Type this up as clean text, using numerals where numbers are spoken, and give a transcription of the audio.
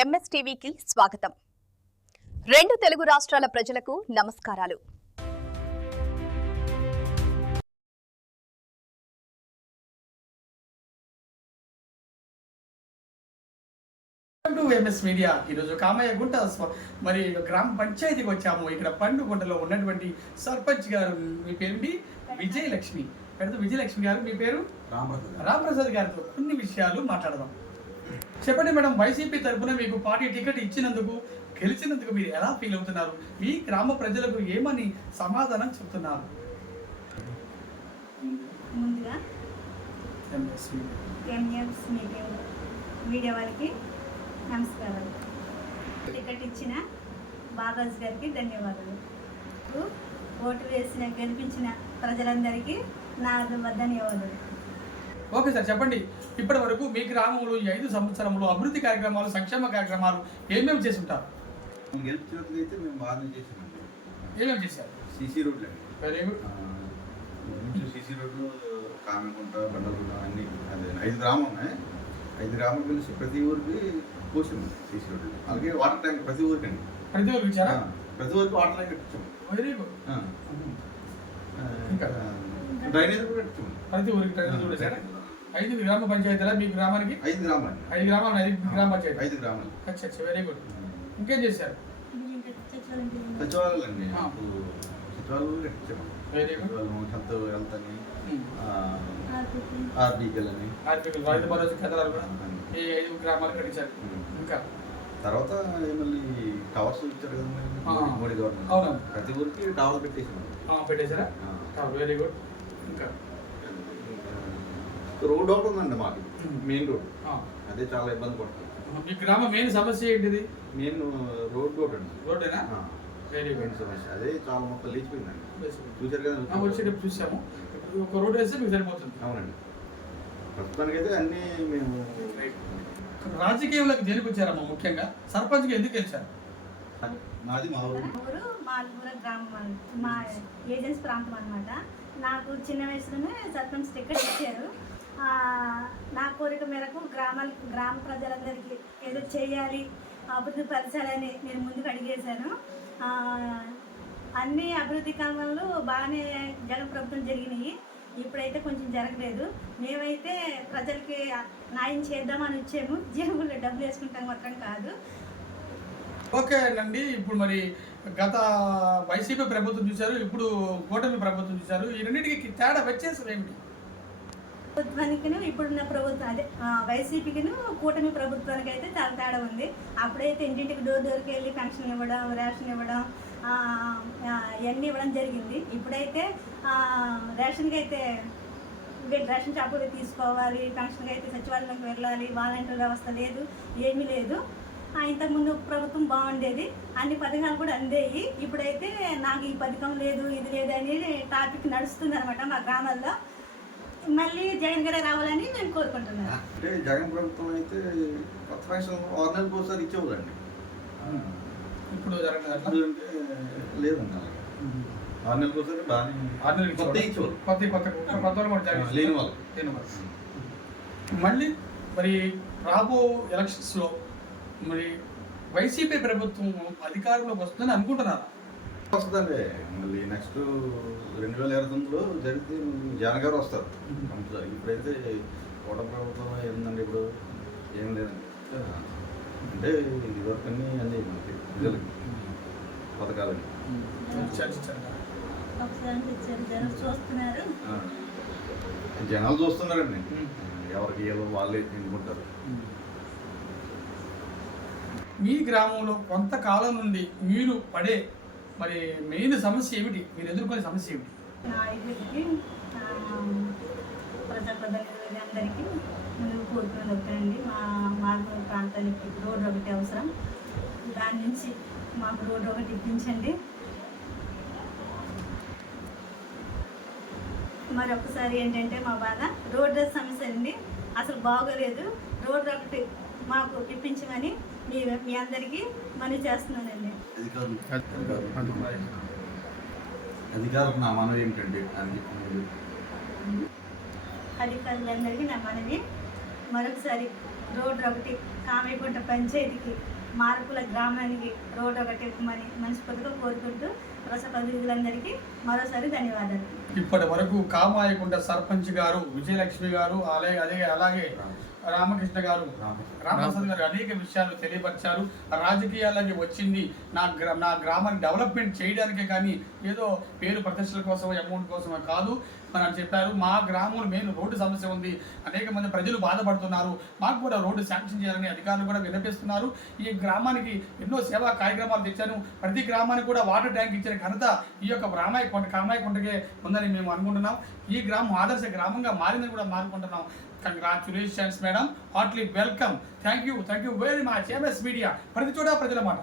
ఎంఎస్టీవీకి స్వాగతం. రెండు తెలుగు రాష్ట్రాల ప్రజలకు నమస్కారాలు. ఎంఎస్ మీడియా ఈరోజు కామయ్యగుంట మరి గ్రామ పంచాయతీకి వచ్చాము. ఇక్కడ పండుగుంటలో ఉన్నటువంటి సర్పంచ్ గారు, మీ పేరుండి విజయలక్ష్మి విజయలక్ష్మి గారు, మీ పేరు రామప్రసాద్ గారితో కొన్ని విషయాలు మాట్లాడదాం. చెప్పండి మేడం, వైసీపీ తరఫున మీకు పార్టీ టికెట్ ఇచ్చినందుకు, గెలిచినందుకు మీరు ఎలా ఫీల్ అవుతున్నారు? మీ గ్రామ ప్రజలకు ఏమని సమాధానం చెప్తున్నారు? ముందుగా మీడియా వాళ్ళకి నమస్కారాలు. టికెట్ ఇచ్చిన బాలరాజు గారికి ధన్యవాదాలు. ఓటు వేసిన గెలిపించిన ప్రజలందరికీ నా ధన్యవాదాలు. ఓకే సార్, చెప్పండి, ఇప్పటి వరకు మీ గ్రామంలో ఈ 5 సంవత్సరంలో అభివృద్ధి కార్యక్రమాలు, సంక్షేమ కార్యక్రమాలు ఏమేమి చేసి ఉంటారు? గెలిచినట్టు అయితే మేము బాగా చేసామండి. ఏమేమి చేశారు? సీసీ రోడ్లు అండి. Very good. సీసీ రోడ్లు కామెకుంట, బండగుంట అన్ని అదే 5 గ్రామాలు ఉన్నాయి. 5 గ్రామాలు కలిసి ప్రతి ఊరికి పోసాము సీసీ రోడ్లు. అలాగే వాటర్ ట్యాంక్ ప్రతి ఊరికి అండి. ప్రతి ఊరికి ఇచ్చారా? ప్రతి ఊరికి వాటర్ ట్యాంక్ ఇచ్చాము. Very good. డ్రైనేజ్ కూడా ఇచ్చాము. ప్రతి ఊరికి డ్రైనేజ్ కూడా ఇచ్చారా? 5 గ్రామ పంచాయతీలా మీ గ్రామానికి? 5 గ్రామాలు. 5 గ్రామాలు, 5 గ్రామ పంచాయతీ. 5 గ్రామాలు. అచ్చా, వెరీ గుడ్. ఇంకేం చేశారు? సచివాలయాలు అండి. సచివాలయాలు కట్టించాము. Very good. హెల్త్ అని, ఆర్బీకల్ అని, రైతు భరోసా కేంద్రాలు కూడా ఈ 5 గ్రామాలు కట్టించారు. ఇంకా తర్వాత మళ్ళీ టవర్స్ ఇచ్చారు కదా మోడీ గవర్నమెంట్. అవును, ప్రతి ఊరికి టవర్ పెట్టేశారా? Very good. ఇంకా రోడ్ ఒకటి ఉందండి మాకు, మెయిన్ రోడ్. అదే చాలా ఇబ్బంది పడుతుంది. మీ గ్రామ మెయిన్ సమస్య ఏంటిది? మెయిన్ రోడ్ ఒకటి అండి. రోడ్డేనా? వెరీ మెయిన్ సమస్య అదే, చాలా మొత్తం లేచిపోయిందండి. చూసారు కదా, వచ్చేటప్పుడు చూసాము. ఒక రోడ్ వేస్తే మీకు సరిపోతుంది. అవునండి. ప్రస్తుతానికి అయితే అన్నీ మేము రాజకీయంలోకి దేనికి వచ్చారమ్మా? ముఖ్యంగా సర్పంచ్కి ఎందుకు గెలిచారు? మాది మా ఊరు మాల్పూర గ్రామం, మా ఏజెన్సీ ప్రాంతం అనమాట. నాకు చిన్న వయసులోనే సర్పంచ్ టికెట్ ఇచ్చారు. నా కోరిక మేరకు గ్రామ ప్రజలందరికీ ఏదో చేయాలి, అభివృద్ధి పరచాలని నేను ముందుకు అడిగేశాను. అన్ని అభివృద్ధి కాలంలో బాగానే జగన్ ప్రభుత్వం జరిగినాయి. ఇప్పుడైతే కొంచెం జరగలేదు. మేమైతే ప్రజలకి న్యాయం చేద్దామని వచ్చాము. జేబుల్లో డబ్బులు వేసుకుంటాం మాత్రం కాదు. ఓకే అండి, ఇప్పుడు మరి గత వైసీపీ ప్రభుత్వం చూశారు, ఇప్పుడు కూటమి ప్రభుత్వం చూశారు. ఈ రెండింటికి తేడా వ్యత్యాసం ఏమిటి? ప్రభుత్వానికి ఇప్పుడున్న ప్రభుత్వం, అదే వైసీపీకి కూటమి ప్రభుత్వానికి అయితే చాలా తేడా ఉంది. అప్పుడైతే ఇంటింటికి డోర్కి వెళ్ళి పెన్షన్ ఇవ్వడం, రేషన్ ఇవ్వడం, ఇవన్నీ ఇవ్వడం జరిగింది. ఇప్పుడైతే రేషన్కి అయితే రేషన్ షాపులు తీసుకోవాలి, పెన్షన్కి అయితే సచివాలయంకి వెళ్ళాలి, వాలంటీర్ వ్యవస్థ లేదు, ఏమీ లేదు. ఇంతకుముందు ప్రభుత్వం బాగుండేది, అన్ని పథకాలు కూడా అందేవి. ఇప్పుడైతే నాకు ఈ పథకం లేదు, ఇది లేదు అని టాపిక్ నడుస్తుంది అనమాట మా గ్రామాల్లో. మళ్ళీ జగన్ గారే రావాలని మేము కోరుకుంటున్నాను. అంటే జగన్ ప్రభుత్వం అయితే కొత్త పెన్షన్ 6 నెలలకు ఒకసారి ఇచ్చేవాళ్ళండి. ఇప్పుడు అంటే లేదండి, 6 నెలలకు ఒకసారి బాగానే కొత్త ఇచ్చేవాళ్ళు. కొత్త లేని వాళ్ళు. మళ్ళీ మరి రాబో ఎలక్షన్స్లో మరి వైసీపీ ప్రభుత్వం అధికారంలోకి వస్తుందని అనుకుంటున్నారా? వస్తుందండి. మళ్ళీ నెక్స్ట్ 2029లో జరిగితే జగన్ గారు వస్తారు. ఇప్పుడైతే కూటమి ప్రభుత్వం ఏంటండి, ఇప్పుడు ఏం లేదండి. అంటే ఇదివరకు అన్నీ మనకి ప్రజలకి పథకాలండి జనాలు చూస్తున్నారండి. ఎవరికి ఏదో వాళ్ళే ఎన్నుకుంటారు. మీ గ్రామంలో కొంతకాలం నుండి మీరు పడే మరి మెయిన్ సమస్య ఏమిటి? మీరు ఎదుర్కొనే సమస్య ఏమిటి? ప్రజాప్రతినిధులందరికీ ముందుకు కోరుకునేది ఒకటండి, మా మార్గం ప్రాంతానికి రోడ్డు ఒకటి అవసరం. దాని నుంచి మాకు రోడ్డు ఒకటి ఇప్పించండి. మరి ఒక్కసారి ఏంటంటే మా బాధ రోడ్డు సమస్య అండి, అసలు బాగోలేదు. రోడ్డు ఒకటి మాకు ఇప్పించమని మీ అందరికీ మనవి చేస్తున్నానండి. అధికారులకు నా మనవి ఏమిటండి? అధికారులందరికీ నా మనవి, మరొకసారి రోడ్డు ఒకటి కామేకుంట పంచాయతీకి మార్పుల గ్రామానికి రోడ్డు ఒకటి ఇవ్వమని మనస్ఫూర్తిగా కోరుకుంటూ ప్రజలందరికీ మరోసారి ధన్యవాదాలు. ఇప్పటి వరకు కామాయకుంట సర్పంచ్ గారు విజయలక్ష్మి గారు అలాగే రామకృష్ణ గారు రామప్రసాద్ గారు అనేక విషయాలు తెలియపరిచారు. రాజకీయాలకి వచ్చింది నా గ్రామాన్ని డెవలప్మెంట్ చేయడానికే కానీ ఏదో పేరు ప్రతిష్టల కోసం అమౌంట్ కోసమే కాదు అని చెప్పారు. మా గ్రామంలో మెయిన్ రోడ్డు సమస్య ఉంది, అనేక మంది ప్రజలు బాధపడుతున్నారు, మాకు కూడా రోడ్డు శాంక్షన్ చేయాలని అధికారులు కూడా విన్నపిస్తున్నారు. ఈ గ్రామానికి ఎన్నో సేవా కార్యక్రమాలు తెచ్చాను. ప్రతి గ్రామానికి కూడా వాటర్ ట్యాంక్ ఇచ్చిన ఘనత ఈ యొక్క కామాయకుంటకే ఉందని మేము అనుకుంటున్నాం. ఈ గ్రామం ఆదర్శ గ్రామంగా మారిందని కూడా మారుకుంటున్నాం. Congratulations madam, heartly welcome. Thank you very much. MS media, ప్రతి చోట ప్రజల మాట.